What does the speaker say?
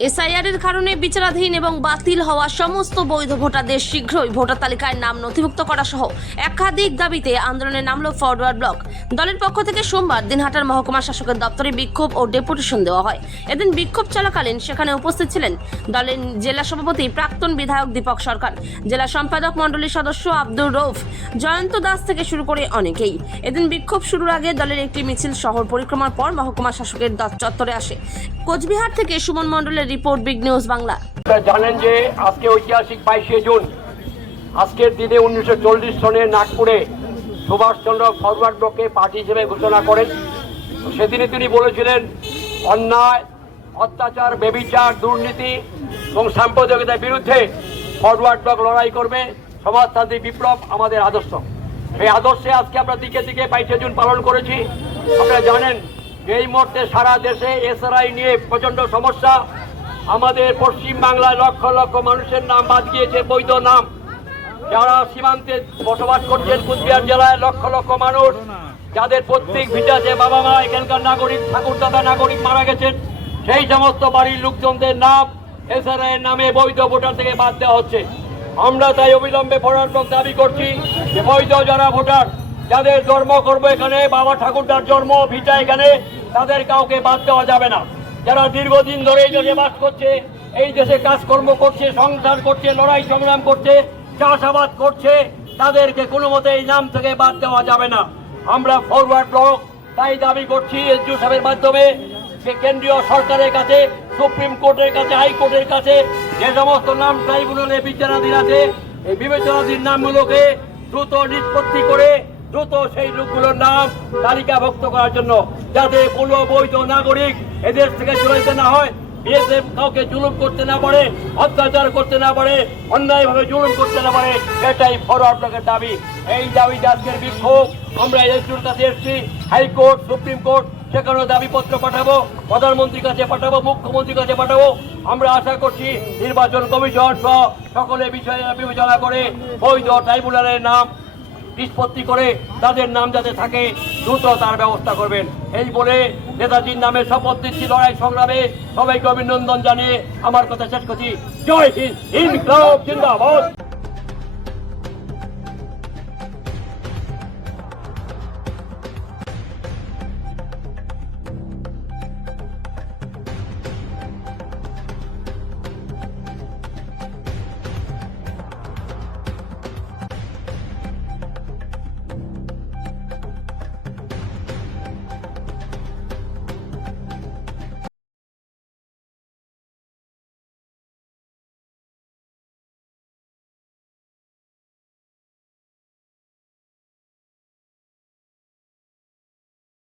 SIR এর কারণে বিচারাধীন এবং বাতিল হওয়া সমস্ত বৈধ ভোটারদের শীঘ্রই ভোটার তালিকায় নাম নথিভুক্ত করা সহ একাধিক দাবিতে আন্দোলনে নামল ফরওয়ার্ড ব্লক। দলের পক্ষ থেকে সোমবার দিনহাটার মহকুমা শাসকের দপ্তরে বিক্ষোভ ও ডেপুটেশন দেওয়া হয়। এদিন বিক্ষোভ চলাকালীন সেখানে উপস্থিত ছিলেন দলের জেলা সভাপতি প্রাক্তন বিধায়ক দীপক সরকার, জেলা সম্পাদক মণ্ডলীর সদস্য আব্দুর রৌফ, জয়ন্ত দাস থেকে শুরু করে অনেকেই। এদিন বিক্ষোভ শুরুর আগে দলের একটি মিছিল শহর পরিক্রমার পর মহকুমা শাসকের চত্বরে আসে। কোচবিহার থেকে সুমন মণ্ডলের রিপোর্ট, বিগ নিউজ বাংলা। জানেন যে আজকে ঐতিহাসিক 22শে জুন, আজকের দিনে 1940 সনে নাগপুরে সুভাষচন্দ্র ফরওয়ার্ড ব্লককে পার্টি হিসেবে ঘোষণা করেন। সেদিনে তিনি বলেছিলেন অন্যায়, অত্যাচার, ব্যভিচার, দুর্নীতি এবং সাম্প্রদায়িকতার বিরুদ্ধে ফরওয়ার্ড ব্লক লড়াই করবে। সমাজতান্ত্রিক বিপ্লব আমাদের আদর্শ। এই আদর্শে আজকে আমরা দিকে দিকে 22শে জুন পালন করেছি। আপনারা জানেন যে এই মুহূর্তে সারা দেশে এসআরআই নিয়ে প্রচণ্ড সমস্যা। আমাদের পশ্চিম বাংলায় লক্ষ লক্ষ মানুষের নাম বাদ গিয়েছে, বৈধ নাম। যারা সীমান্তে বসবাস করছেন কুচবিহার জেলায় লক্ষ লক্ষ মানুষ, যাদের প্রত্যেক ভিটাতে বাবা মা এখানকার নাগরিক, ঠাকুরদাদা নাগরিক মারা গেছেন, সেই সমস্ত বাড়ির লোকজনদের নাম এসআরআই এর নামে বৈধ ভোটার থেকে বাদ দেওয়া হচ্ছে। আমরা তাই অবিলম্বে ফরওয়ার্ড ব্লক দাবি করছি যে বৈধ যারা ভোটার, যাদের জন্ম করবো এখানে, বাবা ঠাকুরদার জন্ম ভিটা এখানে, তাদের কাউকে বাদ দেওয়া যাবে না। যারা দীর্ঘদিন ধরে এই দেশে বাস করছে, এই দেশে কাজকর্ম করছে, সংসার করছে, লড়াই সংগ্রাম করছে, চাষাবাদ করছে, তাদেরকে কোনো মতে এই নাম থেকে বাদ দেওয়া যাবে না। আমরা ফরওয়ার্ড ব্লক তাই দাবি করছি এসডিও সাহেবের মাধ্যমে যে কেন্দ্রীয় সরকারের কাছে, সুপ্রিম কোর্টের কাছে, হাইকোর্টের কাছে যে সমস্ত নাম ট্রাইব্যুনালে বিচারাধীন আছে, এই বিবেচনাধীন নামগুলোকে দ্রুত নিষ্পত্তি করে দ্রুত সেই লোকগুলোর নাম তালিকাভুক্ত করার জন্য, যাতে কোনো বৈধ নাগরিক এদেশ থেকে চলে যেতে না হয়, বিএসএফ কাউকে জুলুম করতে না পারে, অত্যাচার করতে না পারে, অন্যায়ভাবে জুলুম করতে না পারে, এটাই ফরওয়ার্ড ব্লকের দাবি। এই দাবিতে আজকের বিক্ষোভ। আমরা এসডিওর কাছে এসেছি, হাইকোর্ট, সুপ্রিম কোর্ট, সেখানেও দাবিপত্র পাঠাবো, প্রধানমন্ত্রীর কাছে পাঠাবো, মুখ্যমন্ত্রীর কাছে পাঠাবো। আমরা আশা করছি নির্বাচন কমিশন সহ সকলে বিষয়ে বিবেচনা করে বৈধ ট্রাইব্যুনালের নাম নিষ্পত্তি করে তাদের নাম যাতে থাকে দ্রুত তার ব্যবস্থা করবেন। এই বলে নেতাজির নামে শপথ দিচ্ছি লড়াই সংগ্রামে। সবাইকে অভিনন্দন জানিয়ে আমার কথা শেষ করছি। জয় হিন্দ, ইনকলাব জিন্দাবাদ।